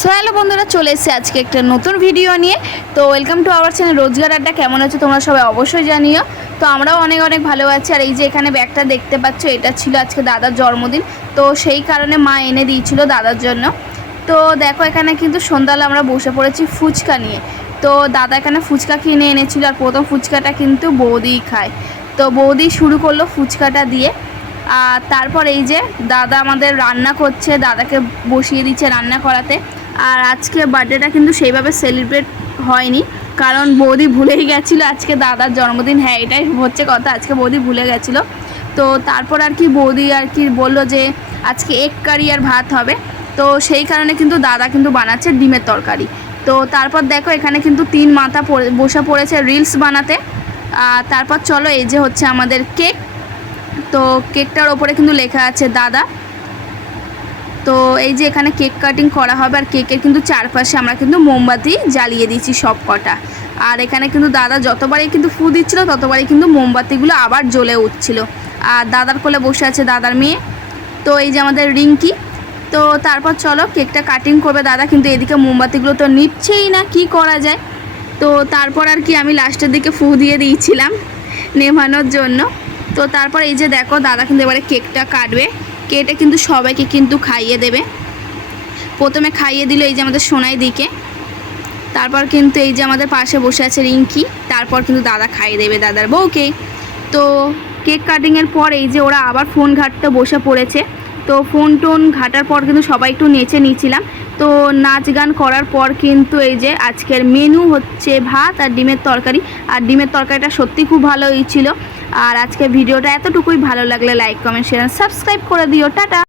So hello বন্ধুরা, চলে এসেছে আজকে একটা নতুন ভিডিও নিয়ে। তো ওয়েলকাম টু আওয়ার চ্যানেল রোজগার আড্ডা। কেমন আছো তোমরা সবাই অবশ্যই জানিও। তো আমরাও অনেক অনেক ভালো আছি। আর এই যে এখানে ব্যাগটা দেখতে পাচ্ছ, এটা ছিল আজকে দাদার জন্মদিন, তো সেই কারণে মা এনে দিয়েছিল দাদার জন্য। তো দেখো এখানে কিন্তু সন্ধ্যাবেলা আমরা বসে পড়েছি ফুচকা নিয়ে। তো দাদা এখানে ফুচকা কিনে এনেছিল, আর প্রথম ফুচকাটা কিন্তু বৌদিই খায়। তো বৌদি শুরু করলো ফুচকাটা দিয়ে। আর তারপর এই যে দাদা আমাদের রান্না করছে, দাদাকে বসিয়ে দিচ্ছে রান্না করাতে। আর আজকে বার্থডেটা কিন্তু সেইভাবে সেলিব্রেট হয়নি, কারণ বৌদি ভুলেই গেছিলো আজকে দাদার জন্মদিন। হ্যাঁ, এটাই হচ্ছে কথা, আজকে বৌদি ভুলে গেছিলো। তো তারপর আর কি বৌদি আর কি বললো যে আজকে এগ কারি আর ভাত হবে। তো সেই কারণে কিন্তু দাদা কিন্তু বানাচ্ছে ডিমের তরকারি। তো তারপর দেখো এখানে কিন্তু 3 মাথা বসে পড়েছে রিলস বানাতে। আর তারপর চলো, এই যে হচ্ছে আমাদের কেক। তো কেকটার ওপরে কিন্তু লেখা আছে দাদা। তো এই যে এখানে কেক কাটিং করা হবে, আর কেকের কিন্তু চারপাশে আমরা কিন্তু মোমবাতি জ্বালিয়ে দিচ্ছি সব কটা। আর এখানে কিন্তু দাদা যতবারই কিন্তু ফু দিচ্ছিলো ততবারই কিন্তু মোমবাতিগুলো আবার জ্বলে উঠছিল। আর দাদার কোলে বসে আছে দাদার মেয়ে, তো এই যে আমাদের রিঙ্কি। তো তারপর চলো কেকটা কাটিং করবে দাদা, কিন্তু এদিকে মোমবাতিগুলো তো নিচ্ছেই না, কি করা যায়। তো তারপর আর কি আমি লাস্টের দিকে ফু দিয়ে দিয়েছিলাম নেভানোর জন্য। তো তারপর এই যে দেখো দাদা কিন্তু এবারে কেকটা কাটবে, কেটে কিন্তু সবাইকে কিন্তু খাইয়ে দেবে। প্রথমে খাইয়ে দিল এই যে আমাদের সোনাই দিকে, তারপর কিন্তু এই যে আমাদের পাশে বসে আছে রিঙ্কি, তারপর কিন্তু দাদা খাইয়ে দেবে দাদার বউকে। তো কেক কাটিংয়ের পর এই যে ওরা আবার ফোন ঘাটতে বসে পড়েছে। তো ফোন টোন ঘাটার পর কিন্তু সবাই একটু নেচে নিয়েছিলাম। তো নাচ গান করার পর কিন্তু এই যে আজকের মেনু হচ্ছে ভাত আর ডিমের তরকারি। আর ডিমের তরকারিটা সত্যি খুব ভালো হয়েছিল। আর আজকের ভিডিওটা এতটুকুই। ভালো লাগলে লাইক, কমেন্ট, শেয়ার, সাবস্ক্রাইব করে দিও। টাটা।